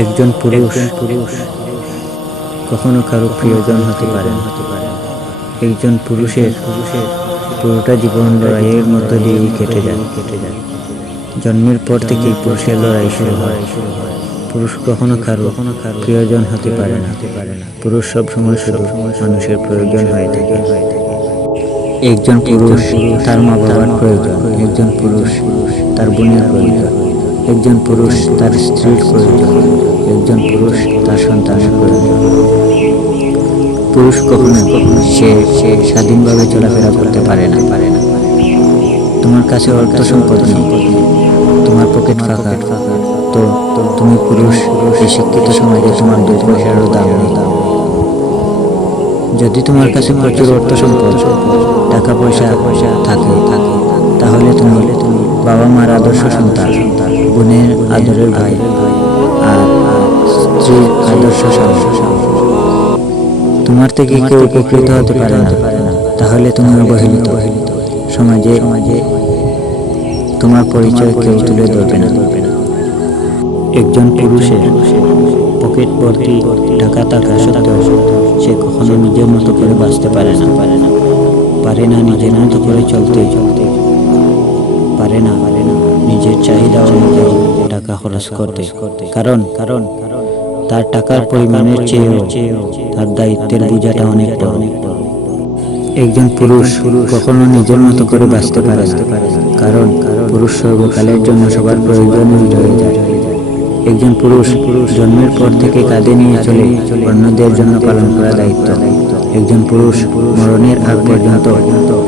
একজন পুরুষ কখনো কারো প্রিয়জন হতে পারে না। একজন পুরুষের পুরোটা জীবন লড়াইয়ের মধ্য দিয়েই কেটে যায়। জন্মের পর থেকেই পুরুষের লড়াই শুরু হয়। পুরুষ কখনো কারো প্রিয়জন হতে পারে না। পুরুষ সব সময় শুধু মানুষের প্রয়োজন হয়ে থাকে। একজন পুরুষ তার মা বাবার প্রয়োজন, একজন পুরুষ তার বোনের প্রয়োজন, একজন পুরুষ তার স্ত্রীর প্রয়োজন, একজন পুরুষ তার সন্তানের প্রয়োজন। পুরুষ কখনো সে স্বাধীনভাবে চলাফেরা করতে পারে না। তোমার কাছে অর্থ সম্পদ নেই, তোমার পকেট ফাঁকা, তো তুমি পুরুষ, এই শিক্ষিত সমাজে তোমার 2 পয়সারও দাম নেই। যদি তোমার কাছে প্রচুর অর্থ সম্পদ, টাকা পয়সা থাকে, তাহলে তুমি বাবা মার আদর্শ সন্তান, বোনের আদরের ভাই, আর স্ত্রীর আদর্শ স্বামী। তোমার থেকে কেউ উপকৃত হতে পারে না, তাহলে তুমি অবহেলিত। সমাজে তোমার পরিচয় কেউ তুলে ধরবে না। একজন পুরুষের পকেট ভর্তি টাকা থাকা সত্ত্বেও সে কখনো নিজের মতো করে বাঁচতে পারে না নিজের মতো করে চলতে, পারে না নিজের চাহিদা অনুযায়ী টাকা খরচ করতে। কারণ তার টাকার পরিমাণের চেয়েও তার দায়িত্বের বোঝাটা অনেক বড়। একজন পুরুষ কখনো নিজের মতো করে বাঁচতে পারে না, কারণ পুরুষ সর্বকালের জন্য সবার প্রয়োজনীয় হয়ে যায়। একজন পুরুষ জন্মের পর থেকে কাঁধে নিয়ে চলে অন্যদের জন্য পালন করা দায়িত্ব। একজন পুরুষ মরণের আগ পর্যন্ত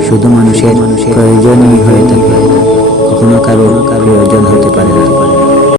শুধু মানুষের প্রয়োজনই হয়ে থাকে, কখনো কারো প্রিয়জন হতে পারে না।